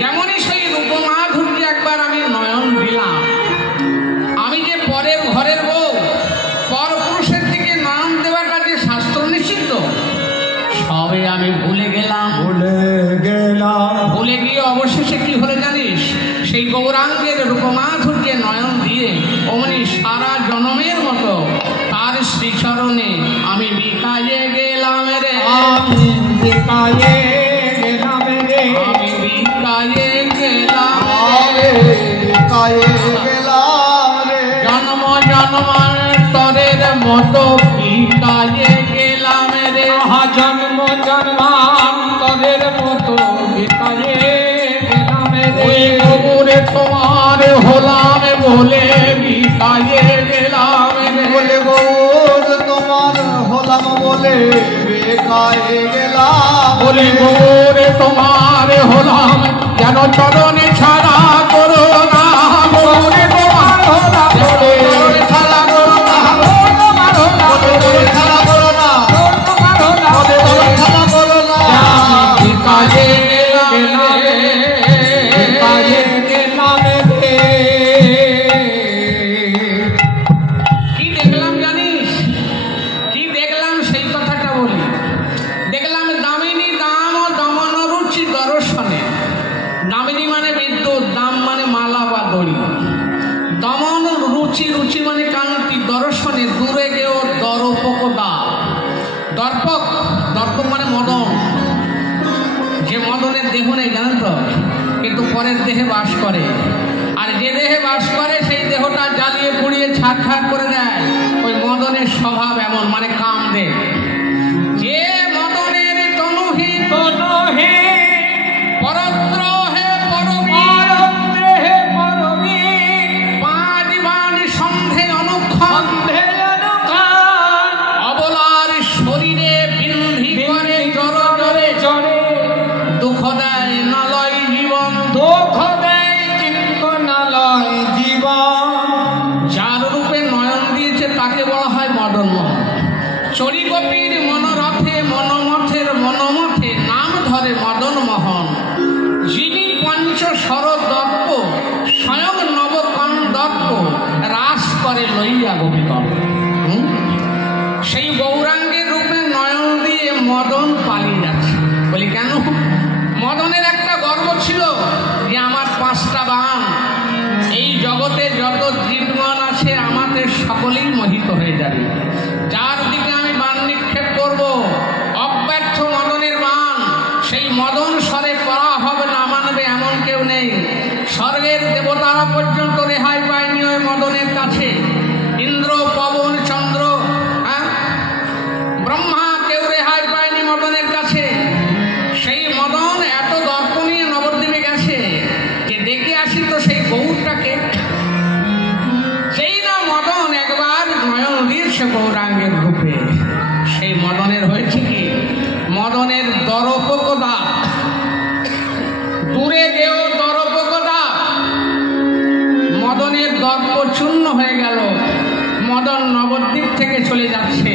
যেমনই সেই রূপমাধুর্যে একবার আমি নয়ন দিলাম, আমি যে পরের ঘরের বউ, পরপুরুষের দিকে নয়ন দেওয়াটা যে শাস্ত্র নিষিদ্ধ, সবে আমি ভুলে গেলাম। ভুলে গিয়ে অবশেষে কি হলে জানিস, সেই গৌরাঙ্গের রূপমাধুর্যে নয়ন দিয়ে অমনি সারা জনমের মতো তার শ্রীচরণে আমি বিকায়ে গেলাম রে, আমি বিকায়ে গেলাম রে, আমি বিকায়ে গেলাম রে, বিকায়ে গেলাম রে, জন্ম জন্মান্তরের মতো বিকায়ে গেলাম রে, জন্ম জন্মান্তরের মতো বিকায়ে গেলাম রে, ওরে তোমার হলাম বলে বিকায়ে গেলাম রে, বলে গৌর তোমার হলাম বলে বিকায়ে গেলাম, বলে গৌর তোমার হলাম যেন চরণে ছাড়া করো না, গৌরে তোমার হলাম চরণে ছাড়া করো না, তোমার হলাম চরণে ছাড়া করো না, তোমার হলাম চরণে ছাড়া করো না, বিকায়ে গেলাম রে, বিকায়ে গেলাম রে। কি দেখলাম জানিস, কি দেখলাম সেই কথাটা বলি। দেখলাম দামিনী দাম ও দমন রুচি দর্শনে। দামিনী মানে বিদ্যুৎ, দাম মানে মালা বা দড়ি, দমন রুচি, রুচি মানে কান্তি, দর্শনে দূরে গেও দর্পকদা, দর্পক, দর্পক মানে মদন, যে মদনের দেহ নেই জানেন তো, কিন্তু পরের দেহে বাস করে, আর যে দেহে বাস করে সেই দেহটা জ্বালিয়ে পুড়িয়ে ছাড়খাড় করে দেয়। ওই মদনের স্বভাব এমন, মানে কাম দেয়। যে মদনের তনুহি তনুহি পরত্র হে পরমী, হে পরমী, পাঁচ বাণ সন্ধে অনুক্ষণ, অবলার শরীরে বিন্ধি করে জড় জড়ে জড়ে, দুঃখ দেয় নালয় জীবন, দুঃখ দেয় কিন্তু নালয় জীবন। যার রূপে নয়ন দিয়েছে তাকে বলা হয় মদন মোহন। চড়ি গোপীর মনোরথে মনোমথের মনোমথে নাম ধরে মদন মোহন। যিনি পঞ্চ শরদর্প স্বয়ং নবকন্দর্প রাস করে লইয়া গোপীগণ। সেই গৌরাঙ্গের রূপে নয়ন দিয়ে মদন পালিয়ে যাচ্ছে। বলি কেন? মদনের একটা গর্ব ছিল যে আমার পাঁচটা বাণ, এই জগতে যত জীবগণ আছে আমাদের সকলেই মোহিত হয়ে যাবে। যার দিকে আমি বাণ নিক্ষেপ করব, অব্যর্থ মদনের বাণ, সেই মদন স্বরে পড়া হবে না, মানবে এমন কেউ নেই। স্বর্গের দেবতারা পর্যন্ত রেহাই পায়নি ওই মদনের কাছে। ইন্দ্র, পবন, চন্দ্র, ব্রহ্মা কেউ রেহাই পায়নি মদনের কাছে। সেই মদন এত দর্প নিয়ে নবদ্বীপে গেছে যে দেখে আসি তো সেই গৌরটাকে। সেই না মদন একবার নয়ন দিয়েছে গৌরাঙ্গের রূপে, সেই মদনের হয়েছে কি? মদনের দর্পকদা, দূরে গেও দর্পকদা, মদনের দর্প চূর্ণ হয়ে গেল। মদন নবদ্বীপ থেকে চলে যাচ্ছে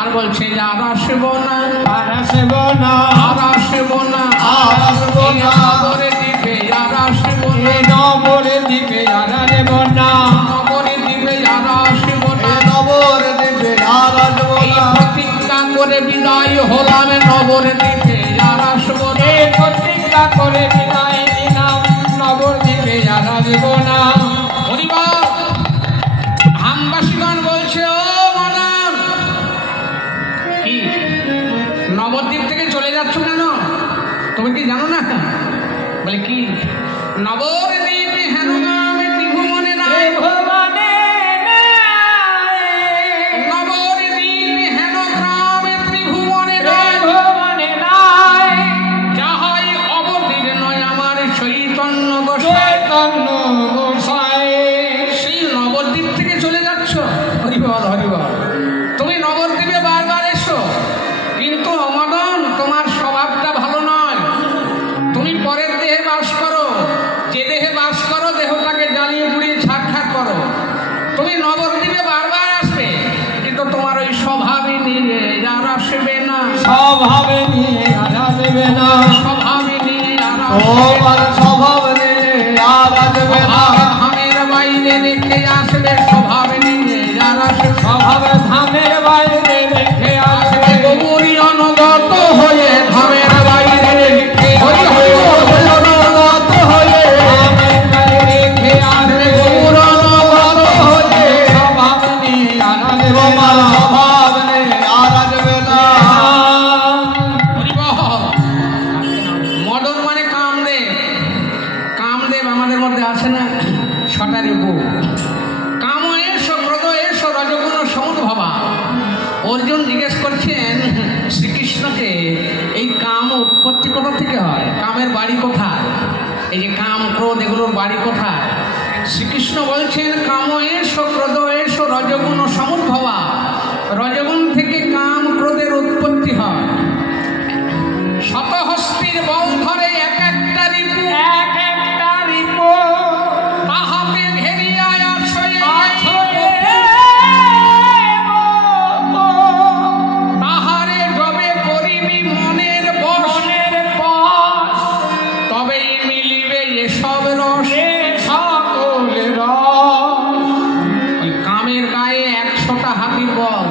আর বলছে যে আর আসব না, আর আসব না, আর আসব না, আর আসব না, নবরে দ্বীপে আর আসব না, নবরে দ্বীপে আর আসব না, নবরে দ্বীপে আর আসব না, নবরে দ্বীপে আর আসব না। প্রতিজ্ঞা করে বিদায় হলাম নবরে দ্বীপে আর আসব না, প্রতিজ্ঞা করে বিদায় নিলাম নবর দ্বীপে আর আসব না। পরিবার হামবাসীগণ বলছে, ও মদন, কি নবদ্বীপ থেকে চলে যাচ্ছ কেন? তুমি কি জানো না? বলে কি? নবদ্বীপ হেন নামে ত্রিভুবনে নাই, নবদ্বীপ হেন গ্রামে ত্রিভুবনে নাই, যাহাই অবতীর্ণ আমার চৈতন্য গোসাই। সেই নবদ্বীপ থেকে চলে যাচ্ছ? হরিবল হরিবল। তুমি নবদ্বীপে বারবার এসো, কিন্তু মদন তোমার স্বভাবটা ভালো নয়। তুমি পরের দেহে বাস করো, যে দেহে বাস করো দেহটাকে জ্বালিয়ে পুড়িয়ে ছাড়খাড় করো। তুমি নবদ্বীপে বারবার আসবে, কিন্তু তোমার ওই স্বভাবই নিয়ে আর আসবে না, স্বভাবে নিয়ে আর আসবে না, স্বভাবে নিয়ে আর তোমার স্বভাব নিলে আর আসবে না, ধামের বাইরে রেখে আসবে স্বভাব নিলে আর আসবে, স্বভাব ধামের বাইরে রেখে আসবে, গৌরী অনুগত হয়ে ধামের বাইরে রেখে অনুগত হয়ে ধামের বাইরে রেখে আসবে, গৌর অনুগত হয়ে স্বভাব নিয়ে আর আসবে, তোমার স্বভাব নিয়ে আর আসবে না। মদন মানে কামদেব, কামদেব আমাদের মধ্যে আছে না, ছটারি বউ। কাম এসো, ক্রোধ এসো, রজগুণ সমুদ্ভবা। অর্জুন জিজ্ঞেস করছেন শ্রীকৃষ্ণকে, এই কাম উৎপত্তি কোথা থেকে হয়, কামের বাড়ি কোথায়, এই যে কাম ক্রোধ এগুলোর বাড়ি কোথায়? শ্রীকৃষ্ণ বলছেন কাম এসো, ক্রোধ এসো, রজগুণ সমুদ্ভবা। রজগুণ থেকে কাম ক্রোধের উৎপত্তি হয়। শতহস্তির বল ধরে এক একটা রিপু, এক একটা রিপু তাহাতে ঘেরিয়া তাহারে যবে করিবি মনের বশ, তবেই মিলিবে এসব রস, সকল রস। ওই কামের গায়ে 100টা হাতির বল।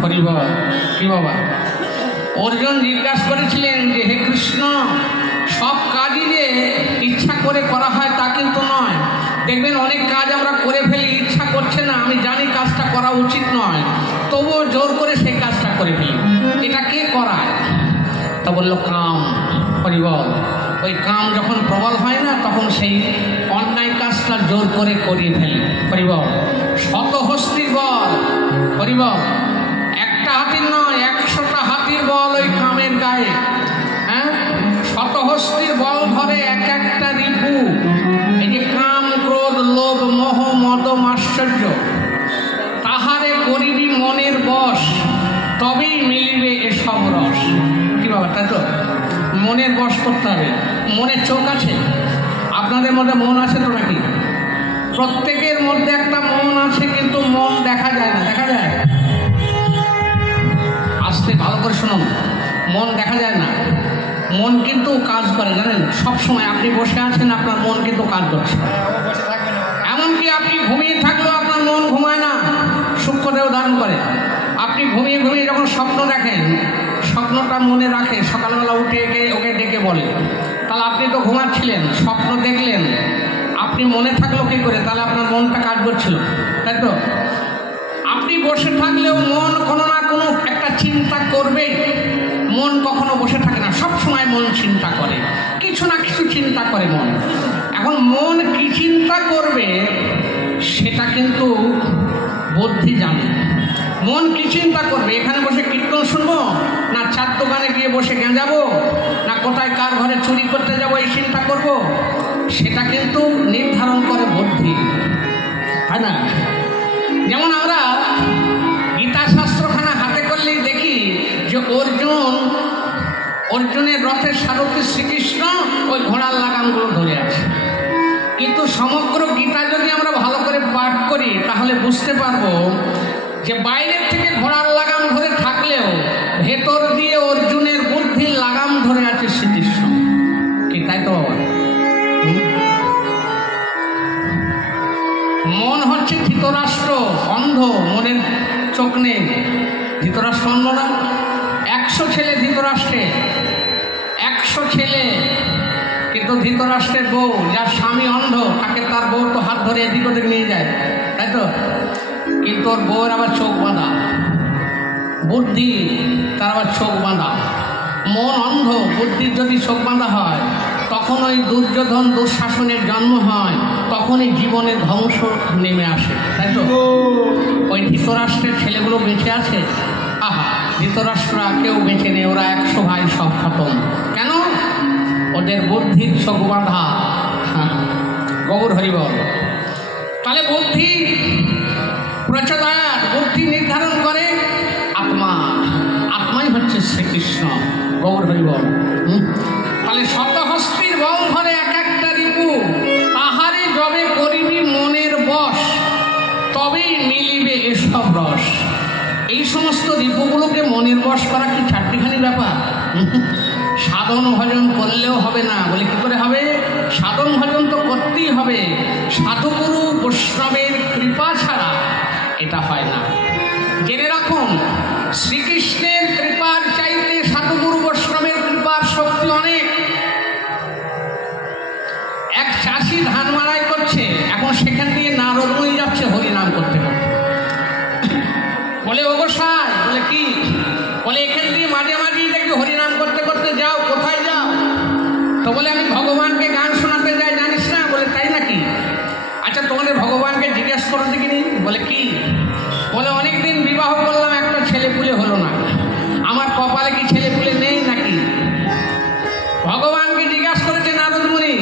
হরিবল কি বাবা? অর্জুন জিজ্ঞাসা করেছিলেন যে হে কৃষ্ণ, সব কাজই যে ইচ্ছা করে করা হয় তা কিন্তু নয়। দেখবেন অনেক কাজ আমরা করে ফেলি, ইচ্ছা করছে না, আমি জানি কাজটা করা উচিত নয়, তবুও জোর করে সেই কাজটা করে ফেলি। এটা কে করায়? তা বললো কাম। হরিবল। ওই কাম যখন প্রবল হয় না, তখন সেই অন্যায় কাজটা জোর করে করিয়ে ফেলি। হরিবল। শতহস্তির বল। হরিবল। একটা হাতির নয়, 100টা হাতির বল ওই কামের গায়ে। হ্যাঁ, শতহস্তির বল ধরে এক একটা রিপু। এই যে কাম ক্রোধ লোভ মোহ মদ আশ্চর্য, তাহারে করিবি মনের বশ, তবেই মিলিবে এসব রস। কি বাবা, তাই তো? মনের বশ করতে হবে। মনের চোখ আছে আপনাদের মধ্যে? মন আছে তো নাকি? প্রত্যেকের মধ্যে একটা মন আছে, কিন্তু মন দেখা যায় না। দেখা যায়? আসতে ভালো করে শুনুন, মন দেখা যায় না, মন কিন্তু কাজ করে, জানেন? সবসময় আপনি বসে আছেন, আপনার মন কিন্তু কাজ করছে। এমনকি আপনি ঘুমিয়ে থাকলেও আপনার মন ঘুমায় না, সূক্ষ্মদেহ ধারণ করে। আপনি ঘুমিয়ে ঘুমিয়ে যখন স্বপ্ন দেখেন, স্বপ্নটা মনে রাখে, সকালবেলা উঠে ওকে ডেকে বলে। তাহলে আপনি তো ঘুমাচ্ছিলেন, স্বপ্ন দেখলেন, আপনি মনে থাকলো কি করে? তাহলে আপনার মনটা কাজ করছিল, তাই তো? আপনি বসে থাকলেও মন কোনো না কোনো একটা চিন্তা করবে। মন কখনো বসে থাকে না, সব সময় মন চিন্তা করে, কিছু না কিছু চিন্তা করে মন। এখন মন কি চিন্তা করবে সেটা কিন্তু বুদ্ধি জানে। মন কি চিন্তা করবে, এখানে বসে কীর্তন শুনবো, না চার দোকানে গিয়ে বসে গেঁজাবো, না কোথায় কার ঘরে চুরি করতে যাবো এই চিন্তা করব, সেটা কিন্তু নির্ধারণ করে বুদ্ধি, তাই না? যেমন আমরা গীতা শাস্ত্রখানা হাতে করলেই দেখি যে অর্জুনের রথের সারথি শ্রীকৃষ্ণ ওই ঘোড়ার লাগামগুলো ধরে আছে। কিন্তু সমগ্র গীতা যদি আমরা ভালো করে পাঠ করি, তাহলে বুঝতে পারবো যে বাইরের থেকে ঘোড়ার লাগাম ধরে থাকলেও ভেতর দিয়ে অর্জুনের বুদ্ধির লাগাম ধরে আছে শ্রীকৃষ্ণ। কি তাই তো বাবা? মন হচ্ছে ধৃতরাষ্ট্র, অন্ধ, মনের চোখ নেই। ধৃতরাষ্ট্র অন্ধ না? 100 ছেলে ধৃতরাষ্ট্রে, 100 ছেলে, কিন্তু ধৃতরাষ্ট্রের বউ, যার স্বামী অন্ধ, তাকে তার বউ তো হাত ধরে এদিক ওদিক নিয়ে যায়, তাই তো? কিন্তু ওর বউয়ের আবার চোখ বাঁধা, বুদ্ধি তার আবার চোখ বাঁধা। মন অন্ধ, বুদ্ধির যদি চোখ বাঁধা হয়, তখন ওই দুর্যোধন দুঃশাসনের জন্ম হয়, তখনই জীবনে ধ্বংস নেমে আসে, তাই তো? ওই ধৃতরাষ্ট্রের ছেলেগুলো বেঁচে আছে? আহা, ধৃতরাষ্ট্ররা কেউ বেঁচে নেই, ওরা 100 ভাই সব খতম। কেন? ওদের বুদ্ধির চোখ বাঁধা। গৌর হরিবল। তাহলে বুদ্ধি প্রচোদয়ার, বুদ্ধি নির্ধারণ করে আত্মা, আত্মাই হচ্ছে শ্রীকৃষ্ণ। গৌর হরিবল। তাহলে শতহস্তির বল ধরে এক একটা রিপু, তাহারে যবে করিবি মনের বশ, তবেই মিলিবে এসব রস। এই সমস্ত রিপুগুলোকে মনের বশ করা কি চারটিখানি ব্যাপার? 7 সাধন ভজন করলেও হবে না। বলে কি করে হবে? সাধন ভজন তো করতেই হবে, সাধুগুরু বৈষ্ণবের কৃপা ছাড়া এটা হয় না। জেনে রাখুন, শ্রীকৃষ্ণের কৃপার চাইতে সাধুগুরু বৈষ্ণবের কৃপার শক্তি অনেক। এক চাষি ধান মাড়াই করছে, এখন সেখান দিয়ে নারদ মুনি যাচ্ছে হরিনাম করতে করতে। বলে ও গোসাই, বলে কি? বলে এখান দিয়ে মাঝে মাঝেই দেখি হরিনাম করতে করতে যাও, কোথায় যাও? তো বলে আমি ভগবানকে গান শোনাতে যাই, জানিস না? বলে তাই নাকি? আচ্ছা তোমাদের ভগবানকে জিজ্ঞেস করো দেখিনি। বলে কি? বলে অনেকদিন বিবাহ করলাম, একটা ছেলে পুলে হলো না, আমার কপালে কি ছেলে পুলে নেই নাকি? ভগবানকে জিজ্ঞাসা করেছে নারদ মুনি।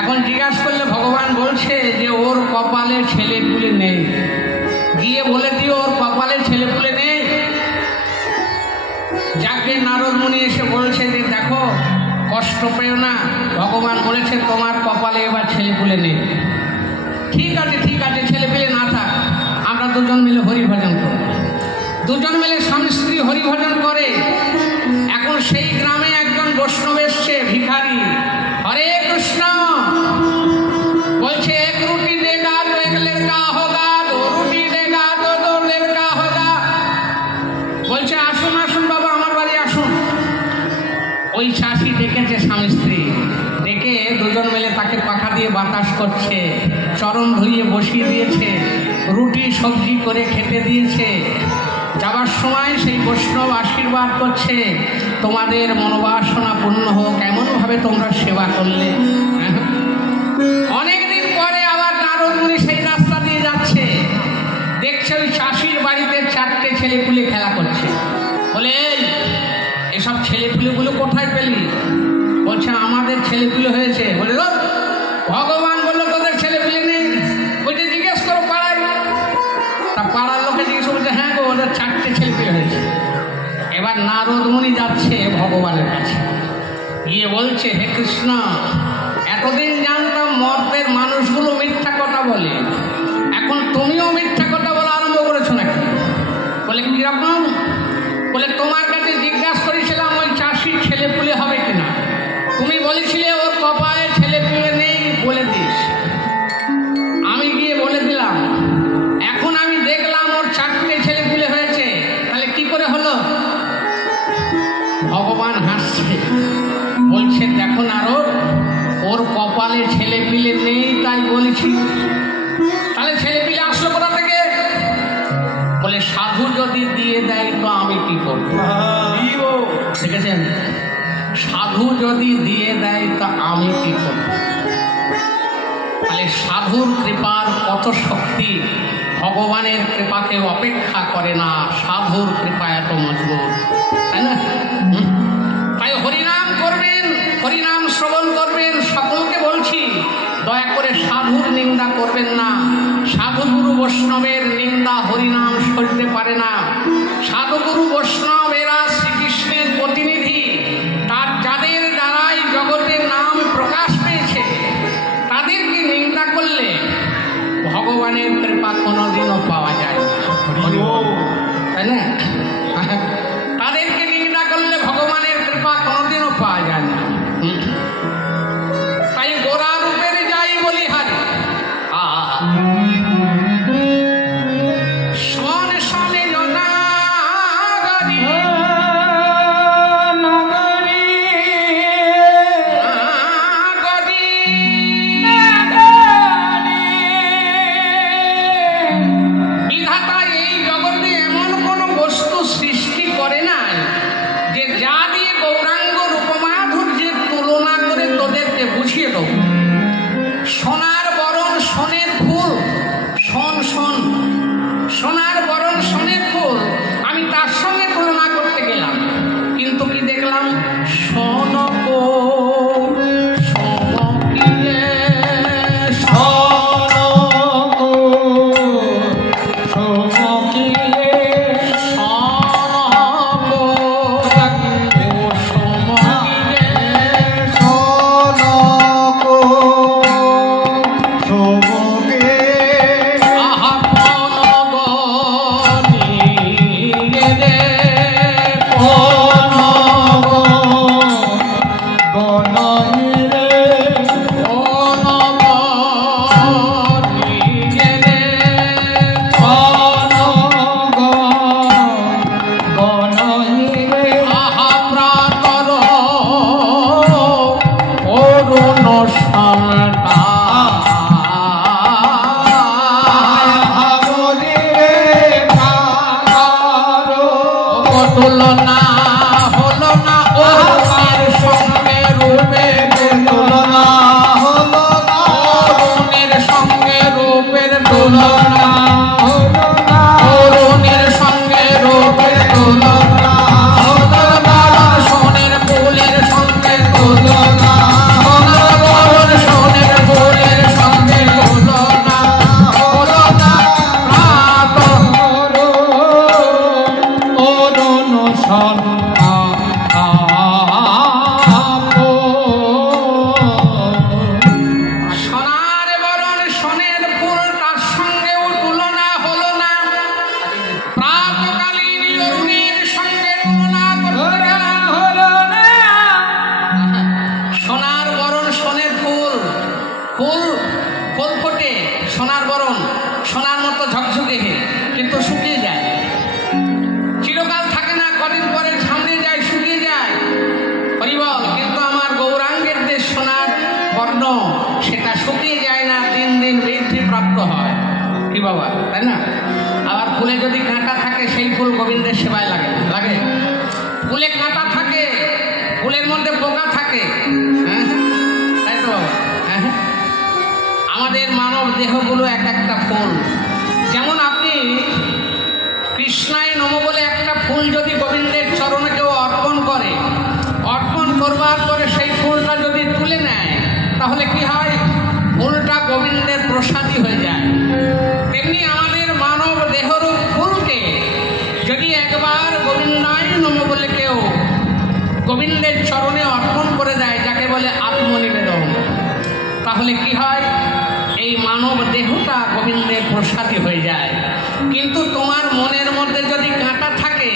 এখন জিজ্ঞাসা করলে ভগবান বলছে যে ওর কপালে ছেলে পুলে নেই, গিয়ে বলে দিও ওর কপালে ছেলে পুলে নেই। যাকে নারদ মুনি এসে বলছে যে দেখো কষ্ট পেও না, ভগবান বলেছে তোমার কপালে এবার ছেলে পুলে নেই। ঠিক আছে ঠিক আছে, ছেলে পেলে না থাক, আমরা দুজন মিলে হরি ভজন করব। দুজন মিলে স্বামী স্ত্রী হরি ভজন করে। এখন সেই গ্রামে একজন বৈষ্ণব এসছে, ভিখারি। হরে কৃষ্ণ বলছে, এক রুটি দেগা তো এক লড়কা হোগা, দো রুটি দেগা তো দো লড়কা হোগা। বলছে আসুন আসুন বাবা, আমার বাড়ি আসুন। ওই চাষি ডেকেছে স্বামী স্ত্রী, ডেকে দুজন মিলে তাকে পাখা দিয়ে বাতাস করছে, চরণ ধুইয়ে বসিয়ে দিয়েছে, রুটি সবজি করে খেতে দিয়েছে। যাবার সময় সেই বৈষ্ণব আশীর্বাদ করছে, তোমাদের মনোবাসনা পূর্ণ হোক, এমনভাবে তোমরা সেবা করলে। অনেকদিন পরে আবার নারদ মুনি সেই রাস্তা দিয়ে যাচ্ছে, দেখছে ওই চাষির বাড়িতে 4টে ছেলেপুলে খেলা করছে। বলে এসব ছেলেপুলেগুলো কোথায় পেলি? বলছে আমাদের ছেলেপুলে হয়েছে। বলে ভগবান বললো তোদের ছেলেপুলে নেই? বলছে জিজ্ঞেস করো পাড়ায়। তা পাড়ার লোকে জিজ্ঞেস করছে, হ্যাঁ গো ওদের 4টে ছেলেপুলে হয়েছে। এবার নারদ মুনি যাচ্ছে ভগবানের কাছে, গিয়ে বলছে হে কৃষ্ণ, এতদিন জানতাম মর্তের মানুষগুলো মিথ্যা কথা বলে, এখন তুমিও মিথ্যা কথা বলা আরম্ভ করেছো নাকি? বলে কিরকম? বলে তোমার কাছে জিজ্ঞাসা করেছিলাম ওই চাষির ছেলেপুলে হবে কিনা, তুমি বলেছিলে ওর কপালে ছেলেপুলে নেই, বলে দিস। আমি গিয়ে বলে দিলাম, এখন আমি দেখলাম ওর 4টে ছেলেপুলে হয়েছে, তাহলে কি করে হলো? ভগবান হাসছে, বলছে দেখো নারদ, ওর কপালে ছেলেপিলে নেই তাই বলেছি, তাহলে ছেলেপিলে আসলো কোথা থেকে? বলে সাধু যদি দিয়ে দেয় তো আমি কি করবো? দেখেছেন, সাধু যদি দিয়ে দেয় তা আমি কি করব? তাহলে সাধুর কৃপার কত শক্তি, ভগবানের কৃপাকে অপেক্ষা করে না, সাধুর কৃপা এত মজবুত, তাই না? তাই হরিনাম করবেন, হরিনাম শ্রবণ করবেন। সকলকে বলছি, দয়া করে সাধুর নিন্দা করবেন না। সাধুগুরু বৈষ্ণবের নিন্দা হরিনাম সইতে পারে না। সাধুগুরু বৈষ্ণবেরা শ্রীকৃষ্ণের প্রতিনিধি, তার যাদের দ্বারাই জগতের নাম প্রকাশ পেয়েছে, তাদেরকে নিন্দা করলে ভগবানের কৃপা কোনোদিনও পাওয়া যায় না, তাই না? তাদেরকে নিন্দা করলে ভগবানের কৃপা কোনোদিনও পাওয়া যায় না। তাই গোরা রূপের যাই বলি হারি, শনে শনে জনাগরি বিধাতা এই জগতে এমন কোন বস্তু কি বাবা, তাই না? আবার ফুলে যদি কাঁটা থাকে সেই ফুল গোবিন্দের সেবায় লাগে লাগে। ফুলে কাঁটা থাকে, ফুলের মধ্যে পোকা থাকে, হ্যাঁ তাই তো বাবা। হ্যাঁ, আমাদের মানব দেহগুলো এক একটা ফুল। যেমন আপনি কৃষ্ণায় নমঃ বলে একটা ফুল যদি গোবিন্দের চরণে কেউ অর্পণ করে, অর্পণ করবার পরে সেই ফুলটা যদি তুলে নেয় তাহলে কি হয়? ফুলটা গোবিন্দের প্রসাদী হয়ে যায়। তেমনি আমাদের মানব দেহরূপ ফুলকে যদি একবার গোবিন্দায় নমঃ বলে কেউ গোবিন্দের চরণে অর্পণ করে দেয়, যাকে বলে আত্মনিবেদন, তাহলে কি হয়? এই মানব দেহটা গোবিন্দের প্রসাদী হয়ে যায়। কিন্তু তোমার মনের মধ্যে যদি কাঁটা থাকে,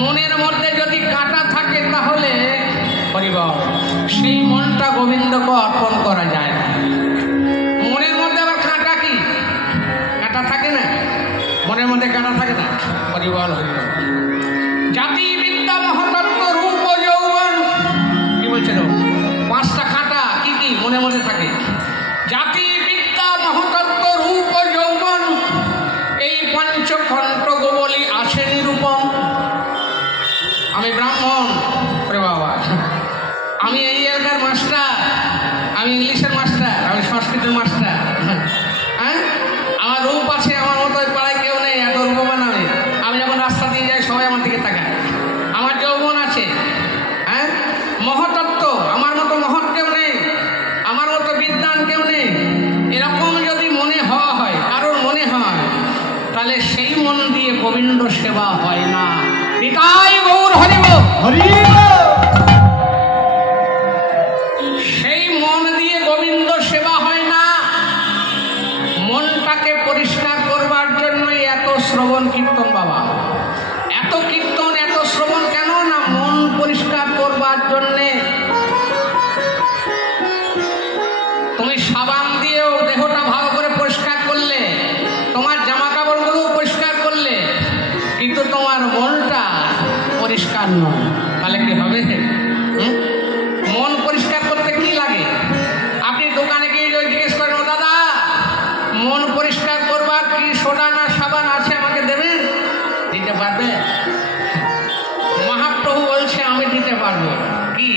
মনের মধ্যে যদি কাঁটা থাকে তাহলে হরিবল সেই মনটা গোবিন্দকে অর্পণ করা যায় না। মনের মধ্যে আবার কাঁটা কি কাঁটা থাকে না, মনের মধ্যে কাঁটা থাকে না। হরিবল হরিবল। জাতি বিদ্যা মহতত্ত্ব রূপ ও যৌবন, কি বলছে? পাঁচটা কাঁটা কি কি মনের মধ্যে থাকে? জাতি বিদ্যা মহতত্ত্ব রূপ ও যৌবন, এই পঞ্চকণ্ঠ গোবলি আসে নিরূপণ। আমি ব্রাহ্মণ, ওরে বাবা, আমি এই এলাকার মাস্টার, আমি ইংলিশের মাস্টার, আমি সংস্কৃতের মাস্টার, হ্যাঁ আমার রূপ আছে, আমার মতো ওই পাড়ায় কেউ নেই, এত রূপবান আমি। আমি যখন রাস্তা দিয়ে যাই সবাই আমার দিকে তাকায়। আমার যৌবন আছে, হ্যাঁ মহতত্ত্ব, আমার মতো মহৎ কেউ নেই, আমার মতো বিদ্বান কেউ নেই। এরকম যদি মনে হয়, কারোর মনে হয়, তাহলে সেই মন দিয়ে গোবিন্দ সেবা হয় না। নিতাই গৌর হরিব হরিব। সেই মন দিয়ে গোবিন্দ সেবা হয় না। মনটাকে পরিষ্কার করবার জন্যই এত শ্রবণ কীর্তন বাবা, এত কীর্তন এত শ্রবণ কেন না? মন পরিষ্কার করবার জন্যে। তুমি সাবান দিয়েও দেহটা ভালো করে পরিষ্কার করলে, তোমার জামা কাপড়গুলো পরিষ্কার করলে, কিন্তু তোমার মনটা পরিষ্কার নয়, তাহলে কি হবে? মন পরিষ্কার করতে কি লাগে? আপনি দোকানে গিয়ে জিজ্ঞেস করেন, ও দাদা মন পরিষ্কার করবার কি সোডা না সাবান আছে, আমাকে দেবেন? দিতে পারবে? মহাপ্রভু বলছে আমি দিতে পারবো। কি?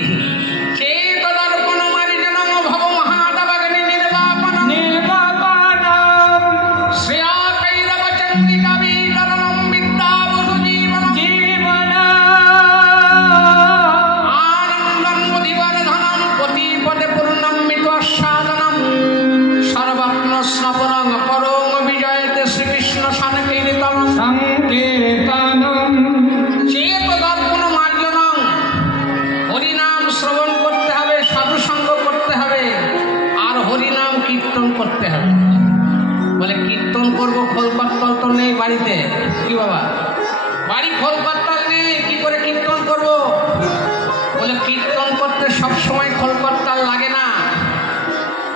করতে হবে। বলে কীর্তন করবো, খোলকর্তাল তো নেই বাড়িতে। কি বাবা, বাড়ি খোলকর্তাল নেই, কি করে কীর্তন করব? বলে কীর্তন করতে সব সময় খোলকর্তাল লাগে না।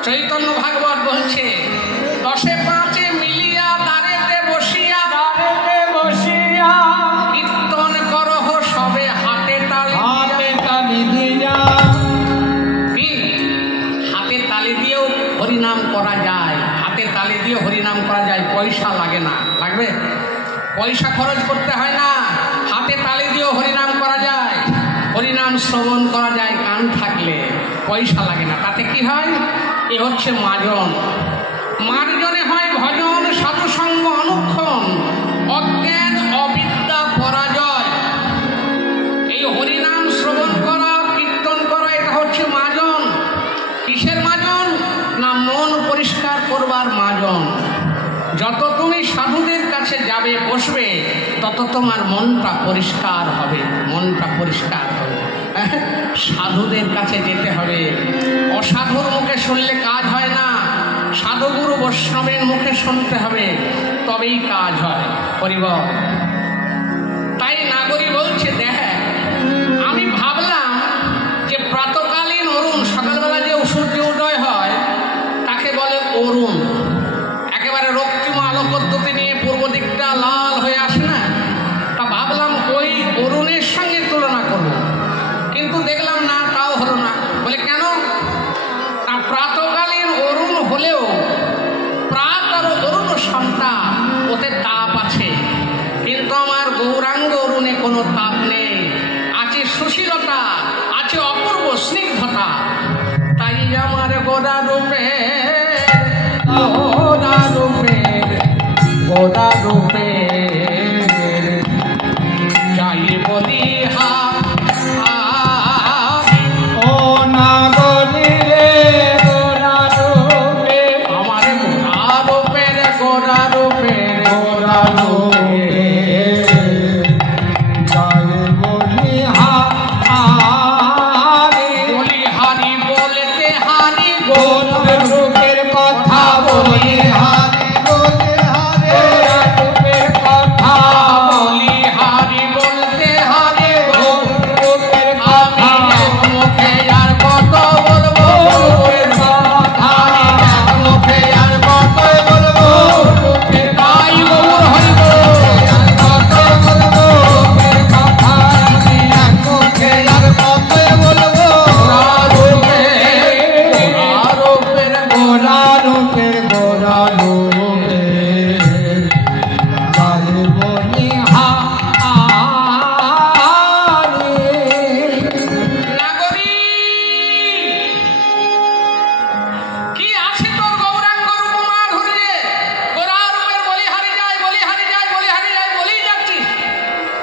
চৈতন্য ভাগবত বলছে, 10-5 মিলিয়া দাঁড়েতে বসিয়া কীর্তন করহ সবে হাতে তালি দিয়া। কি হাতে তালি দিয়েও হরিনাম করা যায়, হাতে তালি দিয়ে হরিনাম করা যায়, পয়সা লাগে না। লাগবে? পয়সা খরচ করতে হয় না, হাতে তালি দিয়েও হরিনাম করা যায়, হরিনাম শ্রবণ করা যায় কান থাকলে, পয়সা লাগে না। তাতে কি হয়? এ হচ্ছে মার্জন। মার্জনে হয় ভজন, সাধুসঙ্গ অনুক্ষণ, অজ্ঞান অবিদ্যা পরাজয়। এই হরিনাম শ্রবণ করা, কীর্তন করা, এটা হচ্ছে মার্জন। কিসের মার্জন? না মন পরিষ্কার করবার মার্জন। যত তুমি সাধুদের কাছে যাবে, বসবে, তত তোমার মনটা পরিষ্কার হবে, মনটা পরিষ্কার হবে। সাধুদের কাছে যেতে হবে। অসাধুর মুখে শুনলে কাজ হয় না, সাধুগুরু বৈষ্ণবের মুখে শুনতে হবে, তবেই কাজ হয়। পরিবার তাই নাগরী বলছে, দেখ আমি ভাবলাম যে প্রাতকালীন অরুণ, সকালবেলা যে সূর্য উদয় হয় তাকে বলে অরুণ। একেবারে রক্তিম আলো পদ্ধতি নিয়ে পূর্ব দিকটা লাল হয়ে আসে না, তা ভাবলাম ওই অরুণের সঙ্গে তুলনা করব, কিন্তু দেখলাম না, তাও হলো না। বলে কেন? তা প্রাতকালীন অরুণ হলেও প্রাত আর অরুণ সমান গোরা রূপের গোরা রূপের গোরা রূপের যাই বলি হা ও নাগরী রে গোরা রূপে আমার গোরা রূপের গোরা রূপের গোরা রূপের জয় বলি হারি বলি হারি বলতে হারি গোরা রূপের কথা বলি হারি বলি হারি রূপের কথা বলি হারি বলতে হারি রূপের আমি কথা এক মুখে আর কত বলবো রূপের কথা মুখে আর কত বলবো রূপের তাই গৌর হইব কত বলবো রূপের কথা আমি এক মুখে আর কত বলবো গোরা রূপের গোরা রূপের জয় বলি হারি কি আছে তোর গৌরাঙ্গ রূপমা ধরে গোরা রূপের বলি হারি যায় বলি হারি যায় বলি হারি যায় বলি যাচ্ছি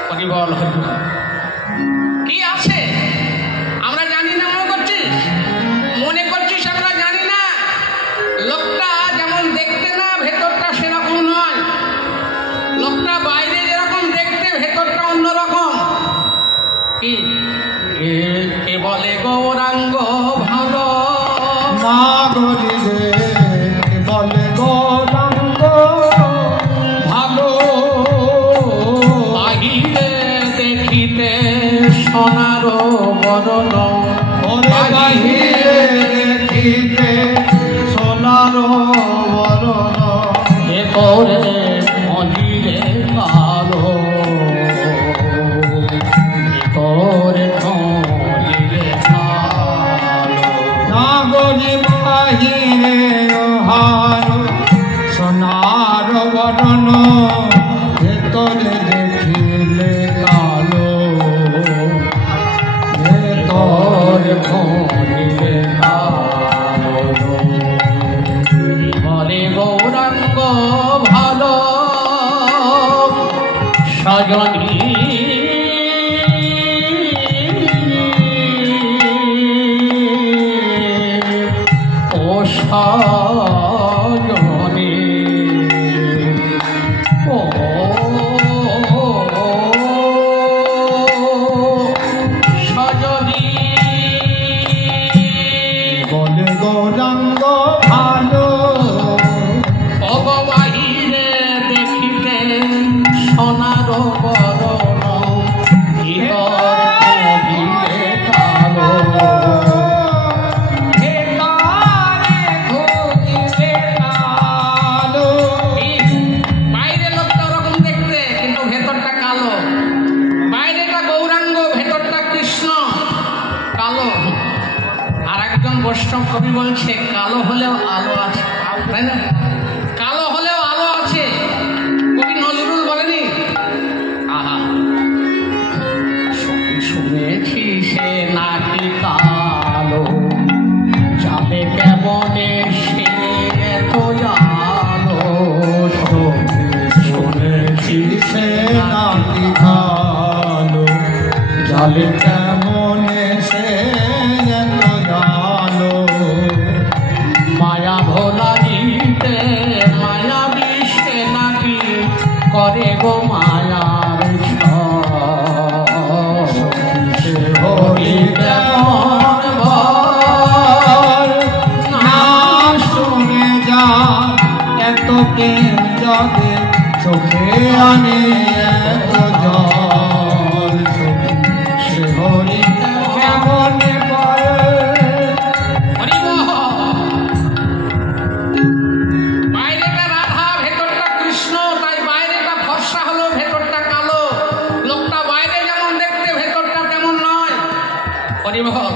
হরিবল হরিবল কি আছে আমরা জানি না মনে করছিস আমরা জানি না লোকটা যেমন দেখতে না ভেতরটা সেরকম নয় লোকটা বাইরে যেরকম দেখতে ভেতরটা অন্যরকম কি কে বলে গৌরাঙ্গ ভালো নাগরী রে বলে গৌরাঙ্গ ভালো বাহিরে দেখিতে সোনার বরণ ওরে বাহিরে দেখিতে সোনার বরণ এ করে মন্দিরে কালো এ করে মন্দিরে কালো নাগরী বাহিরে হার সোনার বরণ ভেতরে দেখিলে কালো তোর মন্দিরে কালো বলে গৌরাঙ্গ ভালো সজনী ও সজনী ও সজনী বলে গৌরাঙ্গ ভালো অগবাহিরে দেখিতে সোনার বরণ ভিতর মন্দিরে কালো বাইরে লোকটা ওরকম দেখতে কিন্তু ভেতরটা কালো বাইরেটা গৌরাঙ্গ ভেতরটা কৃষ্ণ কালো আর একজন বৈষ্ণব কবি বলছে কালো হলেও আলো আছে তাই না কালো হলেও আলো আছে কবি নজরুল বলেনি আহা শুনেছি সে নাকি কালো যাবে কেমনে সে এত আলো শুনেছি সে নাকি ভালো জালে কেমনে সে এত জালো মায়া ভোলা দিতে মায়া বিশ্বে নাকি করে গো মায়ার সে হরি কেমন ভর না শুনে যা এত প্রেম জগে চোখে আনে এত জল সে হরি কেমন ভর বাইরেটা রাধা ভেতরটা কৃষ্ণ তাই বাইরেটা ফর্সা হলো ভেতরটা কালো লোকটা বাইরে যেমন দেখতে ভেতরটা তেমন নয় হরিবল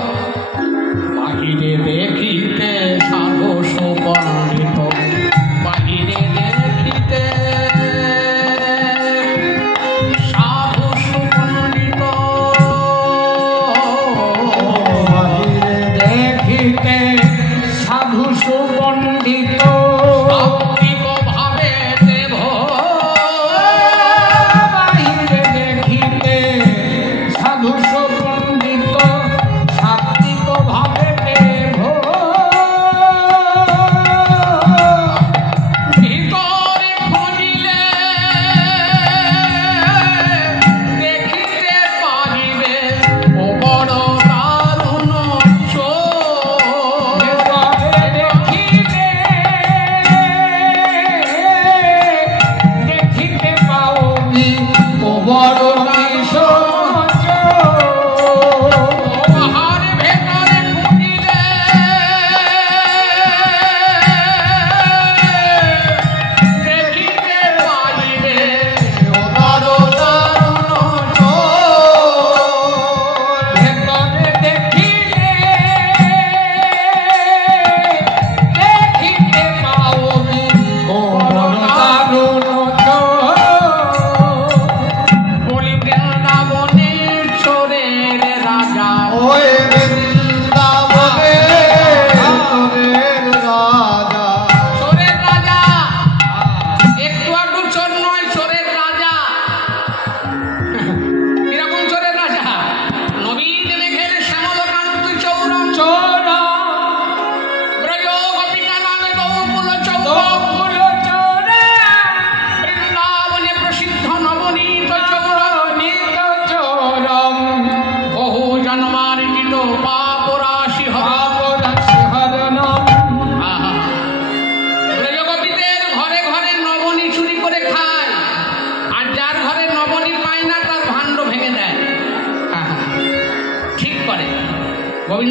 বাহিরে দেখিতে সাধু সুপণ্ডিত বাহিরে দেখিতে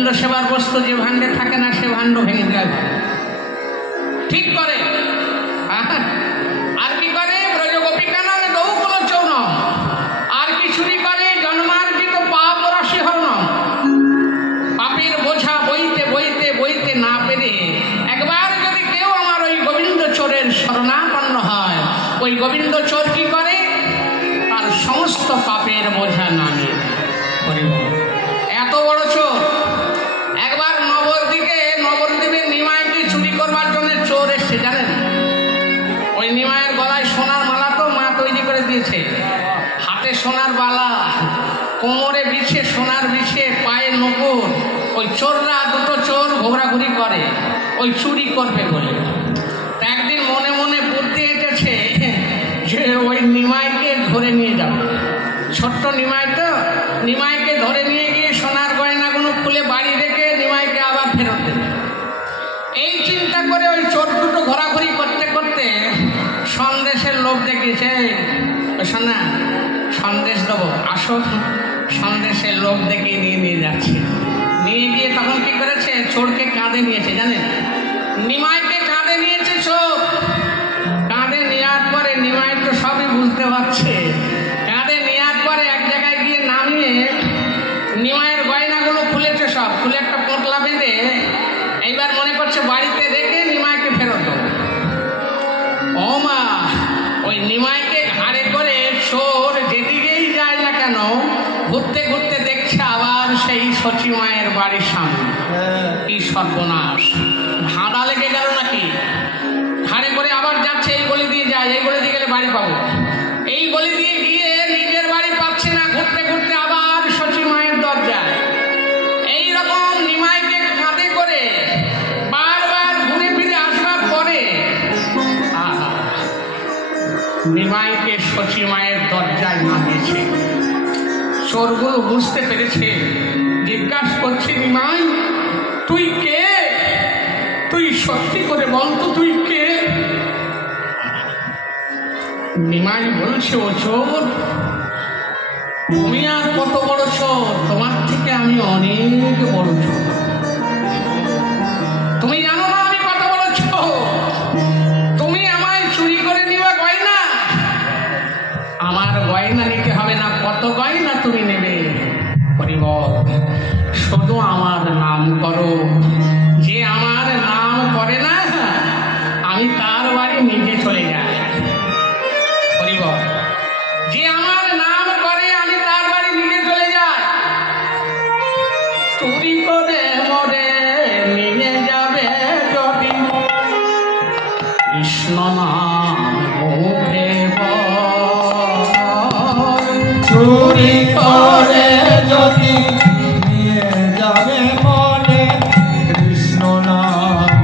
গোবিন্দ সেবার বস্তু যে ভাণ্ডে থাকে না সে ভাণ্ড ভেঙে দেয়, ঠিক করে। আর কি করে? ব্রজগোপিকা নামে দৌকুল চৌন। আর কি চুরি করে? জন্মার্জিত পাপ রাশি হরণ। পাপের বোঝা বইতে বইতে বইতে না পেরে একবার যদি কেউ আমার ওই গোবিন্দ চোরের শরণাপন্ন হয়, ওই গোবিন্দ চোর কি করে? তার সমস্ত পাপের বোঝা নামিয়ে দেয়। এত বড় চোর। একবার নবদ্বীপের নিমাইকে চুরি করবার জন্য চোর এসছে, জানেন? ওই নিমাইয়ের গলায় সোনার মালা তো মা তৈরি করে দিয়েছে, হাতে সোনার বালা, কোমরে বিছে সোনার বিছে, পায়ে নকুর। ওই চোররা, দুটো চোর ঘোরাঘুরি করে ওই চুরি করবে বলে। একদিন মনে মনে বুদ্ধি এসেছে যে ওই নিমাইকে ধরে নিয়ে যাবে। ছোট্ট নিমাই তো, নিমাইকে ধরে নিয়ে গিয়ে সোনার গয়নাগুলো খুলে বাড়ি রেখে নিমাইকে আবার ফেরত দেবে। এই চিন্তা করে ওই চোর দুটো ঘোরাঘুরি করতে করতে সন্দেশের লোভ দেখিয়েছে। শোনা, সন্দেশ দেবো, আসো। সন্দেশের লোভ দেখিয়ে নিয়ে যাচ্ছে। নিয়ে গিয়ে তখন কি করেছে? চোরকে কাঁধে নিয়েছে, জানেন? নিমাইকে কাঁধে নিয়েছে চোর। কাঁধে নেওয়ার পরে নিমাই তো সবই বুঝতে পারছে। কাঁধে নেওয়ার পরে এক জায়গায় গিয়ে নামিয়ে নিমাইয়ের গয়নাগুলো খুলেছে, সব খুলে একটা পোটলা বেঁধে এইবার মনে করছে বাড়িতে রেখে নিমাইকে ফেরত দেবো। ও মা, ওই নিমাইকে ঘাড়ে করে চোর যেদিকেই যায় না কেন ঘুরতে ঘুরতে দেখছে আবার সেই সচী মায়ের বাড়ির সামনে। কি সর্বনাশ! ধাঁধা লেগে গেল নাকি? ঘাড়ে করে আবার যাচ্ছে, এই গলি দিয়ে যায়, এই গলি দিয়ে গেলে বাড়ি পাবো। এই গলি দিয়ে গিয়ে নিজের বাড়ি পাচ্ছে না, ঘুরতে ঘুরতে আবার সচী মায়ের দরজায়। এইরকম নিমাইকে কাঁধে করে বারবার ঘুরে ফিরে আসবার পরে নিমাইকে সচী মায়ের দরজায় নামিয়েছে। চোরগুলো বুঝতে পেরেছে। জিজ্ঞাসা করছে, নিমাই তুই কে? তুই সত্যি করে বলতো তুই কে? নিমাই বলছে, ও চোর, তুমি আর কত বড় চোর? তোমার থেকে আমি অনেক বড় চোর। তুমি জানো না আমি কত বড় চোর? তুমি আমায় চুরি করে নিবা গয়না। আমার গয়না নিতে হবে না, কত গয়না তুমি নেবে? হরিবল, শুধু আমার নাম করো। যে আমার নাম করে না আমি তার বাড়ি নিজে চলে যাই। হরিবল, যে আমার নাম করে আমি তার বাড়ি নিজে চলে যাই। চুরি করে মরে নিয়ে যাবে যদি কৃষ্ণ নাম মুখে চুরি করে যদি নিয়ে যাবে মনে কৃষ্ণ নাম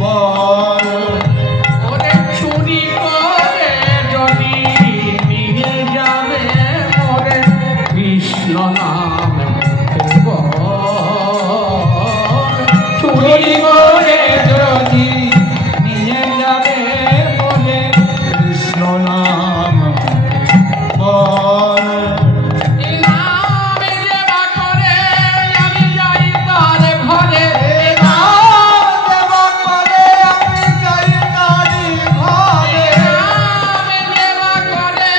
বল। ওরে চুরি করে যদি নিয়ে যাবে মরে কৃষ্ণ নাম চুরি করে যদি নিয়ে যাবে মনে কৃষ্ণ নাম বল। এই নামে যেবা করে আমি যাই তার ঘরে। নাম দেবা করে আমি যাই তারি ঘরে। নামে যেবা করে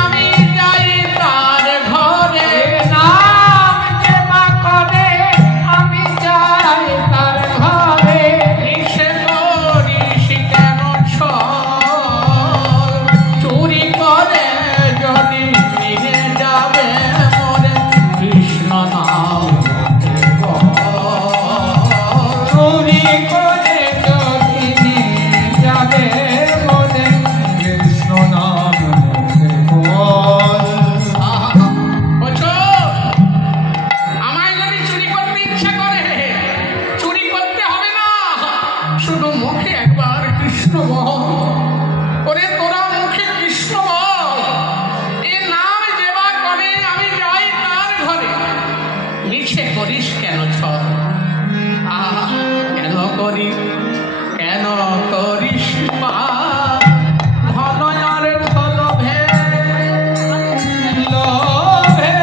আমি যাই তার ঘরে। নাম দেবা করে আমি যাই তার ঘরে। নিষে করিস কেন ছল? চুরি করে যদি নিয়ে যাবে মরে কৃষ্ণ নাম চুরি করে যদি নিয়ে যাবে মনে কৃষ্ণ নাম বল। আমায় যদি চুরি করতে ইচ্ছা করে চুরি করতে হবে না, শুধু মুখে একবার কৃষ্ণ বল। ওরে তোরা মুখে কৃষ্ণ বল। এ নাম যেবা করে আমি যাই তার ঘরে। মিছে করিস কেন ছল? কেন করিস, কেন করিস মা ধনয়ার ধলভে? লোভে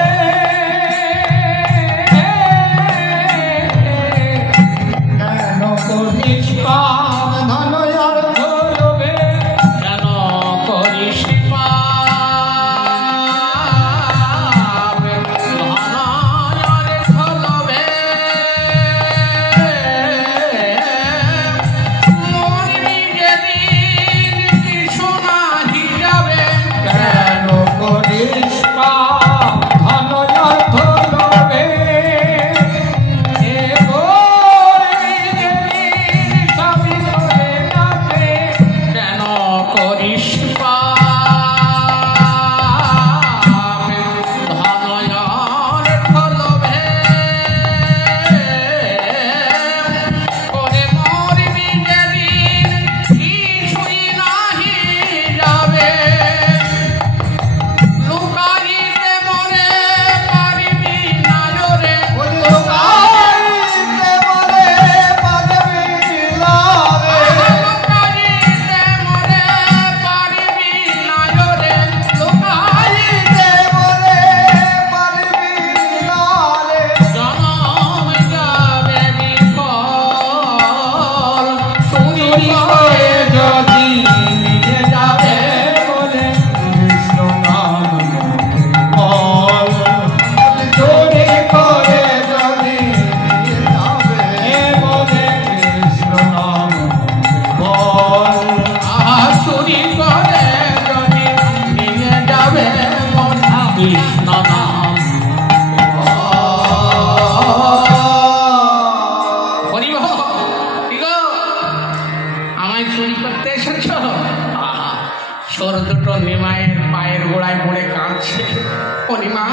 হরিমা,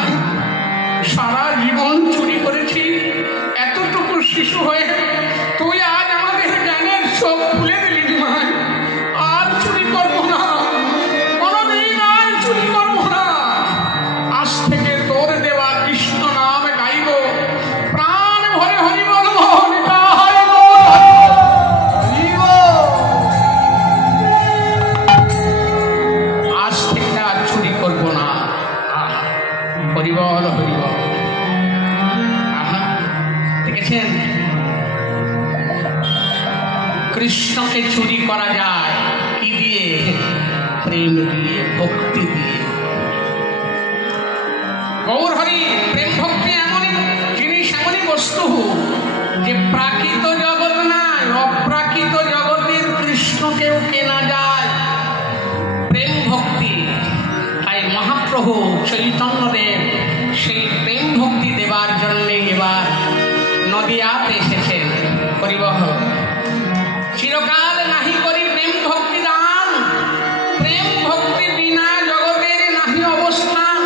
সারা জীবন চুরি করেছি, এতটুকু শিশু হয়ে তুই আজ আমাদের জ্ঞানের চোখ খুলে দিলি মা। আর চুরি করবো না, কোনোদিন আর চুরি করবো না। আজ থেকে তোর দেওয়া কৃষ্ণ নাম গাইব, প্রাণ ভরে হরি বলবো। আজ থেকে আর চুরি করবো না। হরিবল হরিবল। দেখেছেন কৃষ্ণকে চুরি করা যায় কি দিয়ে? প্রেম দিয়ে, ভক্তি দিয়ে। গৌর হরি প্রেম ভক্তি এমনই জিনিস, এমনই বস্তু যে প্রাকৃত জগৎ নাই, অপ্রাকৃত জগতের কৃষ্ণকেও কেনা যায়। প্রেম ভক্তি। তাই মহাপ্রভু চৈতন্যদেব সেই প্রেম ভক্তি দেবার জন্য এবার নদিয়াতে এসেছেন। হরিবল। চিরকাল নাহি করি প্রেম ভক্তি দান, প্রেম ভক্তি বিনা জগতের নাহি অবস্থান।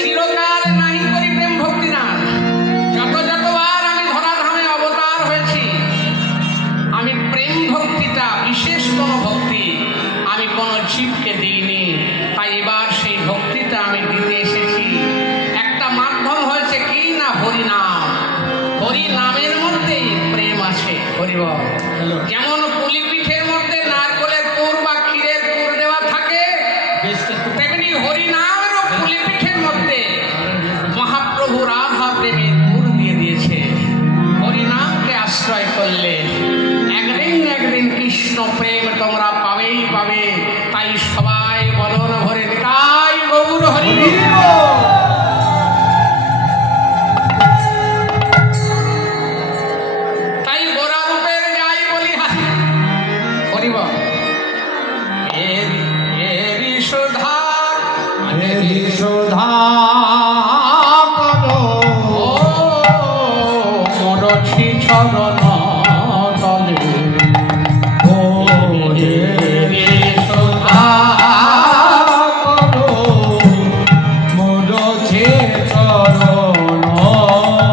চিরকাল নাহি করি প্রেম ভক্তি দান। যতবার আমি ধরাধামে অবতার হয়েছি, আমি প্রেম ভক্তিটা, বিশেষ কোনো ভক্তি আমি কোনো জীবকে দিইনি। তাই এবার সেই ভক্তিটা আমি দিতে এসেছি। একটা মাধ্যম হয়েছে কি না? হরিনাম। হরি নামের মধ্যে প্রেম আছে। হরিবল। যেমন পুলি পিঠের মধ্যে নারকেলের পুর বা ক্ষীরের পুর দেওয়া থাকে, তেমনি হরিনামেরও পুলি পিঠের মধ্যে মহাপ্রভু রাধা প্রেমের পুর দিয়ে দিয়েছে। হরিনামকে আশ্রয় করলে একদিন একদিন কৃষ্ণ প্রেম তোমরা পাবেই পাবে। তাই সবাই বলন ভরে তাই গৌর হরি। তাই গোরা রূপের যাই বলি হারি। হরিবল। এরি সুধা, হেরি সুধা করো ও মরছি চরণ তলে। ও হেরি সুধা করো মুরছে চরণ তলে।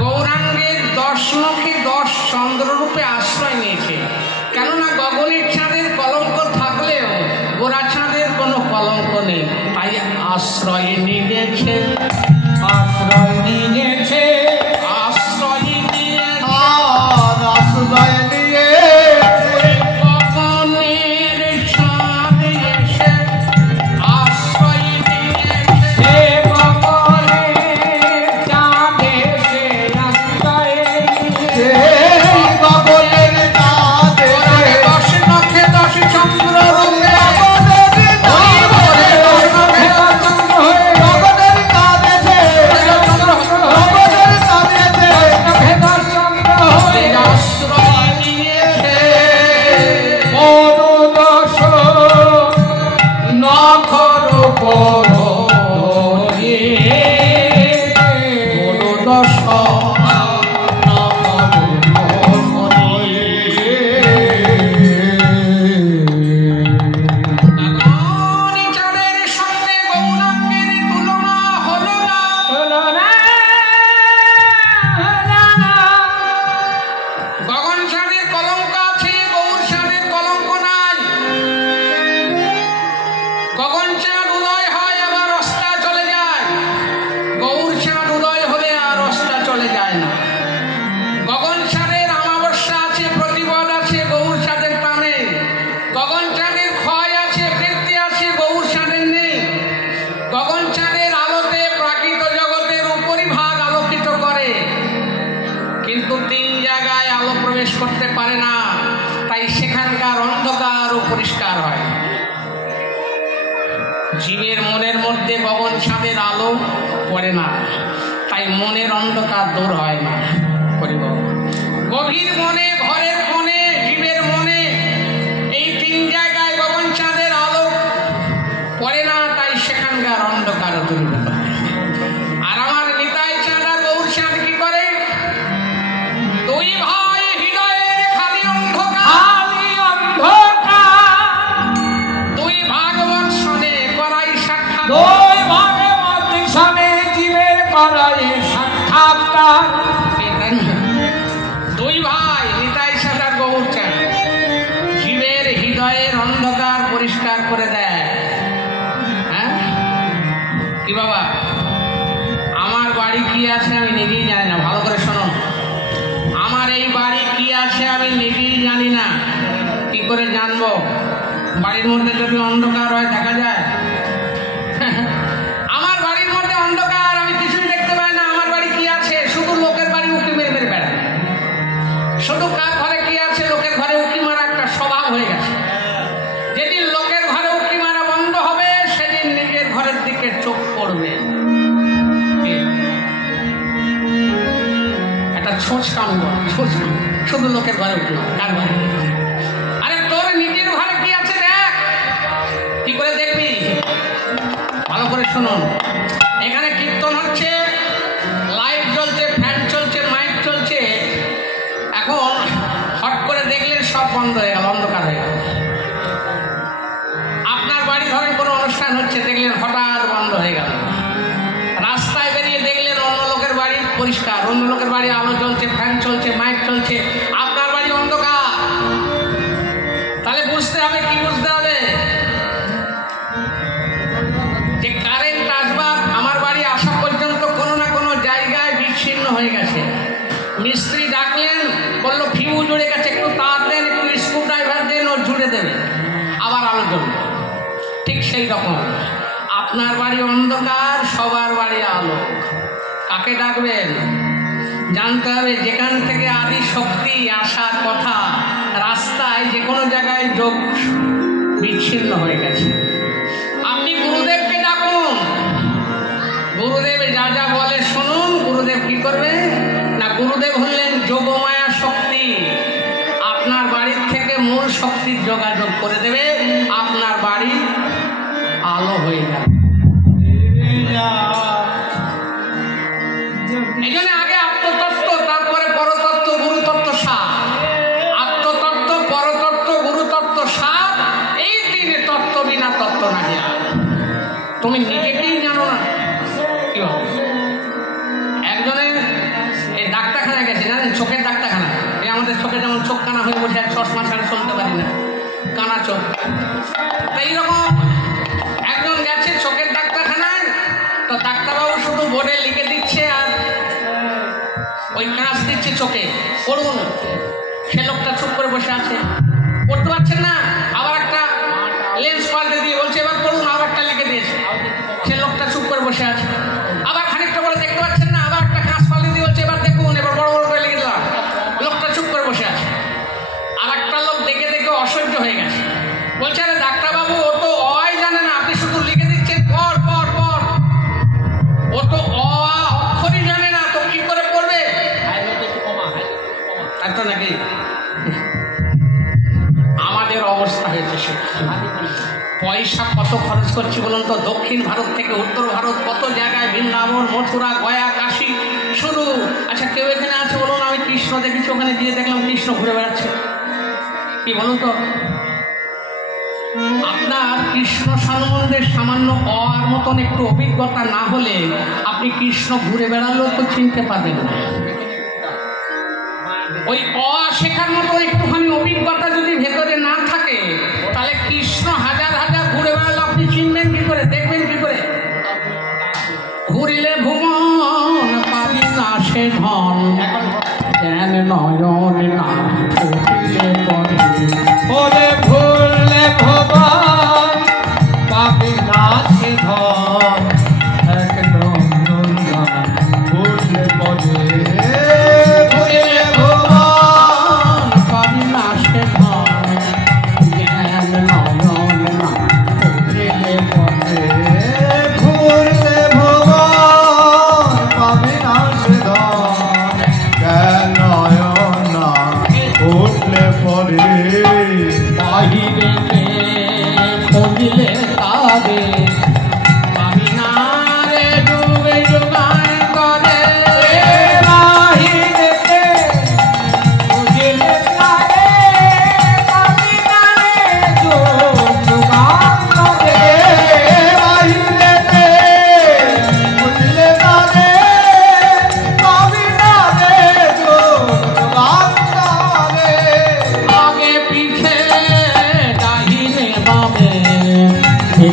গৌরাঙ্গের 10 নখে 10 চন্দ্ররূপে আশ্রয় নিয়েছে। কেননা গগনের চাঁদের কলঙ্ক থাকলেও গোরা চাঁদের কোনো কলঙ্ক নেই। তাই আশ্রয় নিয়েছে, আশ্রয় নিয়েছে, আশ্রয় নিয়ে আশ্রয় নিয়েছে। গগনের চাঁদ এসে আশ্রয় নিয়েছে, গগনের চাঁদ এসে পরিষ্কার হয়। জীবের মনের মধ্যে গগন চাঁদের আলো পড়ে না, তাই মনের অন্ধকার দূর হয় না। গভীর মনে, ঘরের মনে, জীবের মনে, এই তিন জায়গায় গগন চাঁদের আলো পড়ে না, তাই সেখানকার অন্ধকার দূরীভূত হয়। আর আমার নিতাই চাঁদ আর গৌর চাঁদ কি করে? দুই ভাই হৃদয়ের খালি অন্ধকার, দুই ভাগবত শোনে করাই সাক্ষাৎ, দুই ভাগবত শোনে জীবের করাই সাক্ষাৎকার। দুই ভাই নিতাই চাঁদ আর গৌর চাঁদ জীবের হৃদয়ের অন্ধকার পরিষ্কার করে দেয়। হ্যাঁ কি বাবা, আমার বাড়ি কি আছে আমি নিজেই জানি না। ভালো করে শোনো, আমার এই বাড়ি কি আছে আমি নিজেই জানি না। কি করে জানবো? বাড়ির মধ্যে যদি অন্ধকার হয় দেখা যায়? আমার বাড়ির মধ্যে অন্ধকার, আমি কিছুই দেখতে পাই না। আমার বাড়ি কি আছে? শুধু লোকের বাড়ি উঁকি মেরে মেরে বেড়ায়। শুধু কার ঘরে কি আছে, লোকের ঘরে উঁকি মারা একটা স্বভাব হয়ে গেছে। যেদিন লোকের ঘরে উঁকি মারা বন্ধ হবে, সেদিন নিজের ঘরের দিকে চোখ পড়বে। একটা ছোঁচ কামড়, শুধু লোকের ঘরে উঁকি মারা, কার ঘরে? আরে তোর নিজের ঘরে কি আছে দেখ। কি করে দেখবি? ভালো করে শুনুন, এখানে কীর্তন হচ্ছে, লাইট জ্বলছে, ফ্যান চলছে, মাইক চলছে। এখন হট করে দেখলেন সব বন্ধ হয়ে গেল, অন্ধকার হয়ে গেল। আপনার বাড়ি ধরেন কোনো অনুষ্ঠান হচ্ছে, দেখলেন হঠাৎ বন্ধ হয়ে গেল। রাস্তায় বেরিয়ে দেখলেন অন্য লোকের বাড়ি পরিষ্কার, অন্য লোকের বাড়ি আলো জ্বলছে, ফ্যান চলছে, মাইক চলছে, আপনার বাড়ি অন্ধকার। তাহলে বুঝতে হবে, কি বুঝতে হবে? যে কারেন্ট আসবার আমার বাড়ি আসা পর্যন্ত কোনো না কোনো জায়গায় বিচ্ছিন্ন হয়ে গেছে। মিস্ত্রি ডাকলেন, বললো ফিউজ জুড়ে গেছে, একটু তার দেন, একটু স্ক্রু ড্রাইভার দেন, ও জুড়ে দেবে, আবার আলো জ্বলবে। ঠিক সেই রকম আপনার বাড়ি অন্ধকার, সবার বাড়ি আলো। কাকে ডাকবেন জানতে হবে। যেখান থেকে আদি শক্তি আসার কথা, রাস্তায় যে কোনো জায়গায় যোগ বিচ্ছিন্ন হয়ে গেছে। আপনি গুরুদেবকে ডাকুন, গুরুদেব যা যা বলে শুনুন। গুরুদেব কি করবে না, গুরুদেব হলেন যোগমায়া শক্তি। আপনার বাড়ির থেকে মূল শক্তির যোগাযোগ করে দেবে, আপনার বাড়ি আলো হয়ে যাবে। এই জন্য আগে আত্মতত্ত্ব, তারপরে পরতত্ত্ব, গুরুতত্ত্ব, সার। আত্মতত্ত্ব, পরতত্ত্ব, গুরুতত্ত্ব, সার, এই তিনে তত্ত্ব, বিনা তত্ত্ব নাহি আর। তুমি নিজেকেই জানো না কি হবে। একজনের এই ডাক্তারখানায় গেছে, জানেন, চোখের ডাক্তারখানা। এই আমাদের চোখে যেমন চোখ কানা হয়ে বসে, চশমা ছাড়া চলতে পারি না, কানা চোখ। এইরকম একজন গেছে চোখের ডাক্তারখানায়, তো ডাক্তারবাবু শুধু বোর্ডে লিখে দিচ্ছে আর ওই কাঁচ দিচ্ছে চোখে, পড়ুন। সে লোকটা চুপ করে বসে আছে, পড়তে পারছেন না। আবার একটা লেন্স পাল্টে দিয়ে বলছে এবার পড়ুন, আবার একটা লিখে দিয়েছে। সে লোকটা চুপ করে বসে আছে। আবার খানিকটা বলে দেখতে পাচ্ছেন না, আবার একটা কাঁচ পাল্টে দিয়ে বলছে এবার দেখুন, এবার বড় বড় করে লিখে দিলাম। লোকটা চুপ করে বসে আছে। আর একটা লোক দেখে দেখে অসহ্য হয়ে গেছে, বলছে আরে ডাক্তারবাবু, ও তো অই জানে না, আপনি শুধু লিখে দিচ্ছেন পর পর পর। ও তো অক্ষরই জানে না, তো কি করে পড়বে? একটা নাকি আমাদের অবস্থা হয়েছে সে। পয়সা কত খরচ করছি বলুন তো? দক্ষিণ ভারত থেকে উত্তর ভারত, কত জায়গায়, বৃন্দাবন, মথুরা, গয়া, কাশী, শুরু। আচ্ছা কেউ এখানে আছে বলুন, আমি কৃষ্ণ দেখেছি, ওখানে গিয়ে দেখলাম কৃষ্ণ ঘুরে বেড়াচ্ছে। কি বলুন তো? আপনার কৃষ্ণ সম্বন্ধে সামান্য অর মতন একটু অভিজ্ঞতা না হলে আপনি কৃষ্ণ ঘুরে বেড়ালেও তো চিনতে পারবেন না। ওই শেখার মতো একটুখানি অভিজ্ঞতা যদি ভেতরে না থাকে, তাহলে কৃষ্ণ হাজার হাজার ঘুরে বেড়ালে আপনি চিনবেন কি করে, দেখবেন কি করে? ঘুরিলে ভুবন পাবি না সে ধন, জ্ঞান নয়ন না ঘুরিলে পরে, ওরে ভুললে ভুবন পাবি না সে ধন, এক নন্দন ভুললে পরে, ঘুরিলে ভুবন পাবি না সে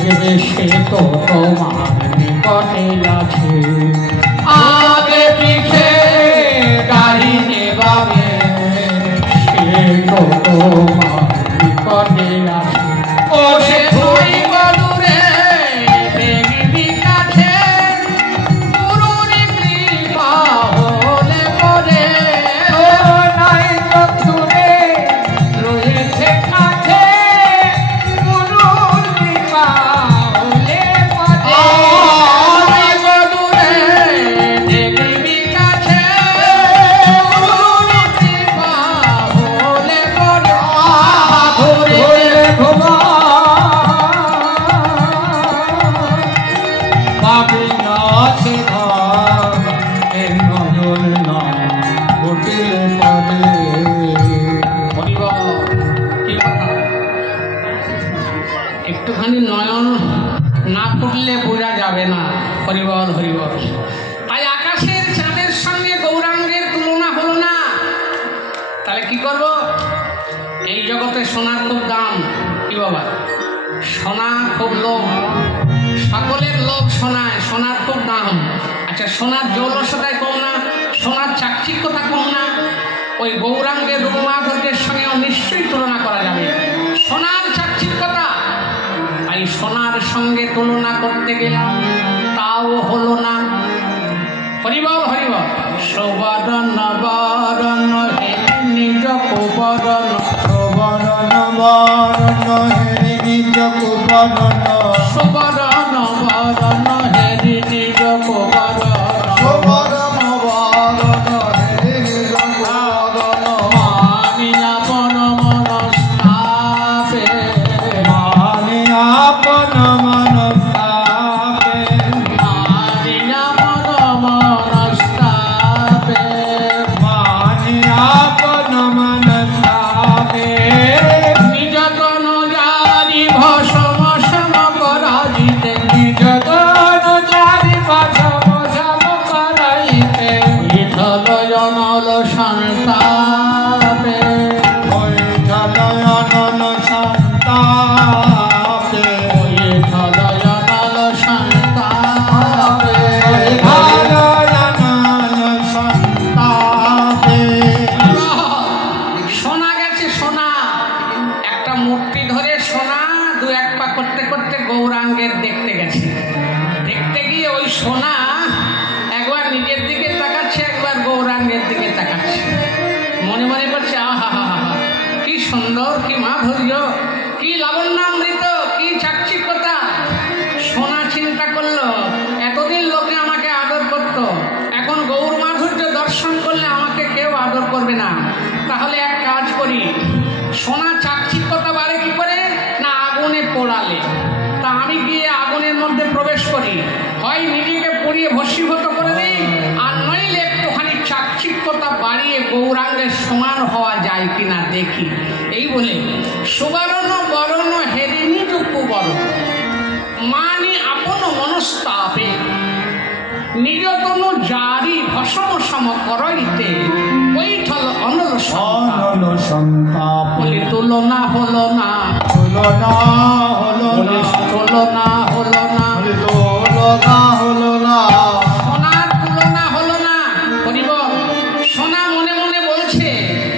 দেখবে সে তো তোমার নিকটে আছে। আগে পিছে ডাইনে বামে সে তো তোমার নিকটে আছে। ও সে তুই বদুরে দেখবি কাছে গুরুর কৃপা হলে পরে। ও নাই চক্ষুরে রয়েছে কাছে গুরুর কৃপা হলে পরে। নাই বদুরে দেখবি কাছে গুরুর কৃপা হলে পরে। ঘুরে ঘুমা পাবি না সে ঘর এ নয়ন না ঘটিলে পরে। একটুখানি নয়ন না ফুটলে বোঝা যাবে না। হরিবল হরিবল। তাই আকাশের চাঁদের সঙ্গে গৌরাঙ্গের তুলনা হলো না। তাহলে কি করব? এই জগতে সোনার খুব দাম। কি বাবা? সোনা খুব লোভ, সকলের লোভ সোনায়, সোনার খুব দাম। আচ্ছা, সোনার জৌলসতায় কম না, সোনার চাকচিক্যতা কম না? ওই গৌরাঙ্গের রূপমাধুর্যের সঙ্গেও নিশ্চয়ই তুলনা করা যাবে। সোনার চাকচিক্যতা, এই সোনার সঙ্গে তুলনা করতে গেলাম, তাও হলো না। হরিবল হরিবল। সবরণ বরণ হে নিজ কুবরণ, সবরণ বরণ হে নিজ কুবরণ, সবরণ বরণ হে নিজ কুবরণ, সবরণ বরণ হে নিজ কুবরণ। মানিয়া মন মনস্তাপে, মানিয়া আপন মনস্তাপে, মানিয়া মন মনস্তাপে, মানিয়া আপন মনস্তাপে। নিজ তন জারি ভস্ম সম পরাজিতে, নিজ তন জারি ভস্ম সম পরাজিতে, বিঠল জনল সন্তাপে, বৈঠল অনল সন্তাপে, বিঠল জনল সন্তাপে। বৈঠল অনল সন্তাপে। সোনা গেছে সোনা, একটা মূর্তি ধরে সোনা দু এক পা করতে করতে গৌরাঙ্গের দেখতে গেছে। দেখতে গিয়ে ওই সোনা একবার নিজের দিকে তাকাচ্ছে, একবার গৌরাঙ্গের দিকে তাকাচ্ছে। মনে মনে করছে আহা হা হা, কি সুন্দর, কি মাধুর্য, কি লাবণ্যামৃত, কি চাকচিক্যতা। সোনা চিন্তা করলো, এতদিন লোকে আমাকে আদর করত, এখন গৌর মাধুর্য দর্শন করলে আমাকে কেউ আদর করবে না। তাহলে এক কাজ করি, সোনা চাকচিক্যতা বাড়ে কি করে না? আগুনে পোড়ালে। তা আমি গিয়ে আগুনের মধ্যে প্রবেশ করি, হয় নিজেকে পুড়িয়ে ভস্মীভূত করে দিই, আর নইলে একটুখানি চাকচিক্যতা বাড়িয়ে গৌরাঙ্গের সমান হওয়া যায় কিনা দেখি। এই বলে সুবর্ণ বরণ হেরিনি টুকু বড়, মানি আপন মনস্তাপে, নিজ তনু জারি ভস্ম সম করইতে, বৈঠল অনল সন্তাপ। অনল সন্তাপ। বলি তুলনা হলো না, তুলনা হলো বলি না, তুলনা হলো না, তুলনা হলো না। সোনার তুলনা হলো না। হরিবল। সোনা মনে মনে বলছে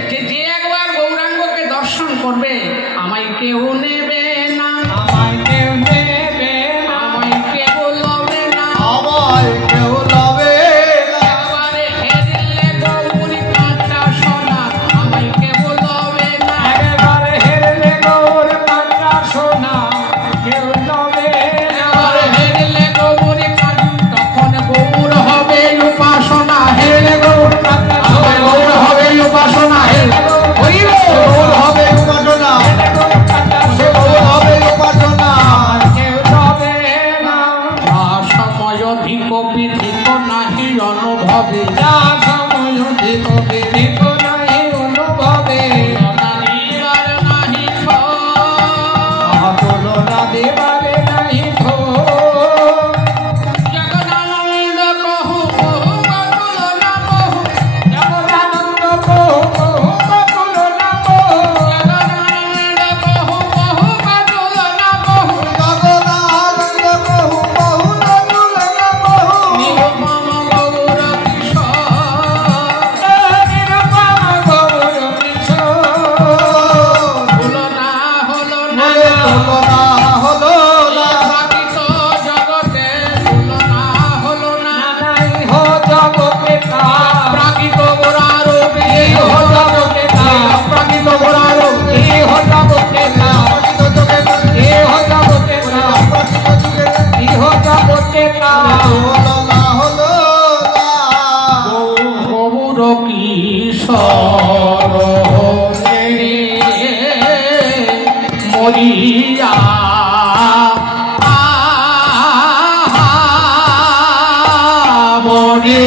যে যে একবার গৌরাঙ্গকে দর্শন করবে আমায় কেউ নেবে না, আমায় কেউ নেবে না, আমায় কেউ লবে না, আমায় কেউ লবে না। একবারে হেরিলে গৌরী কাঁচা সোনা আমায় কেউ লবে না, একেবারে হেরলে গৌর কাঁচা সোনা কেউ লবে না। একবারে হেরিলে গৌরী কাঁচা, তখন গৌর হবে উপাসনা, হেরে গৌর কাঁচা আমার গৌর হবে উপাসনা, হে হরিবল। গৌর হবে উপাসনা, গৌর করিয়া মনে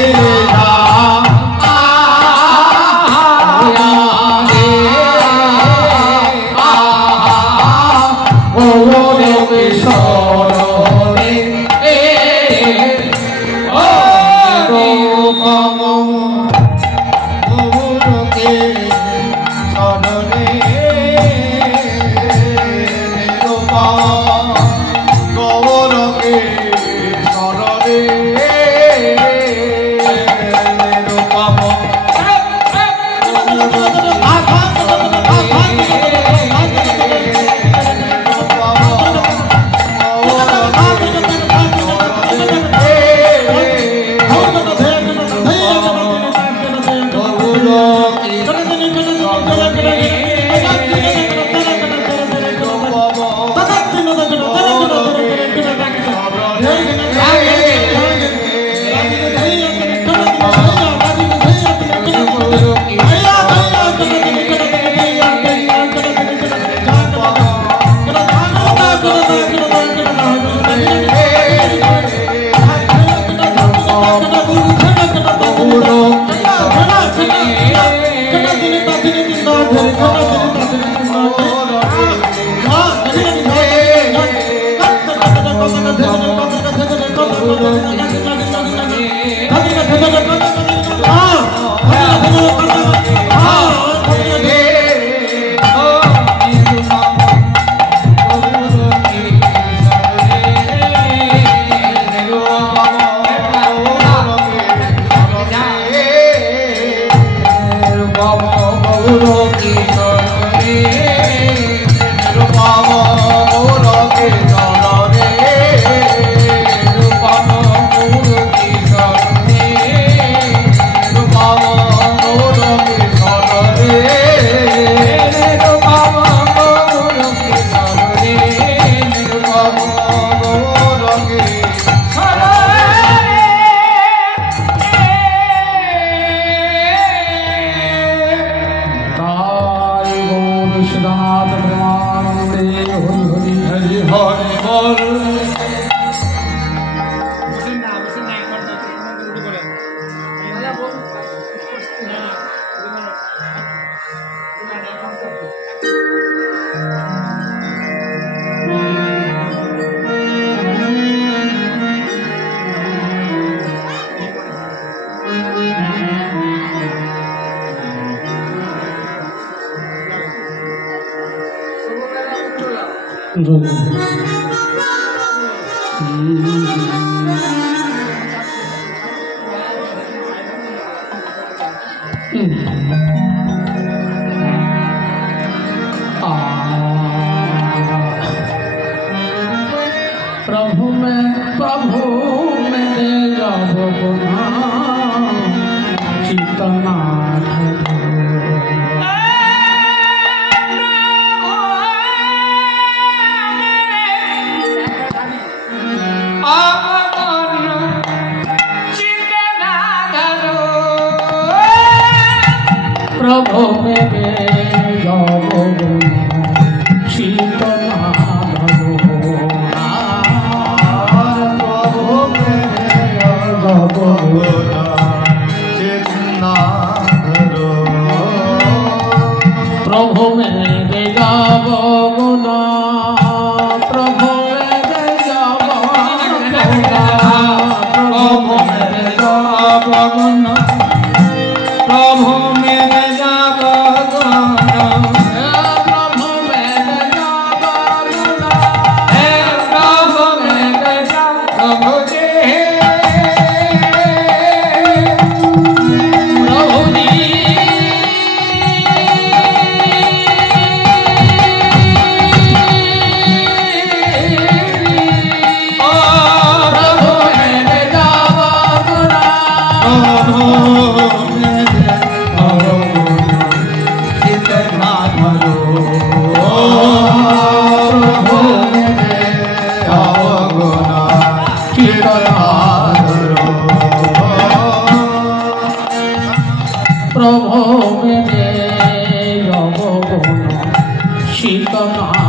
प्रभु में चितनाथ प्रभु मेरे प्रभु मेरे जब गुना प्रभु मेरे जब गुना प्रभु मेरे जब गुना प्रभु मेरे जब गुना प्रभु मेरे जब गुना हे प्रभु मेरे जब प्रभु जी प्रभु जी प्रभु मेरे जब गुण शीतल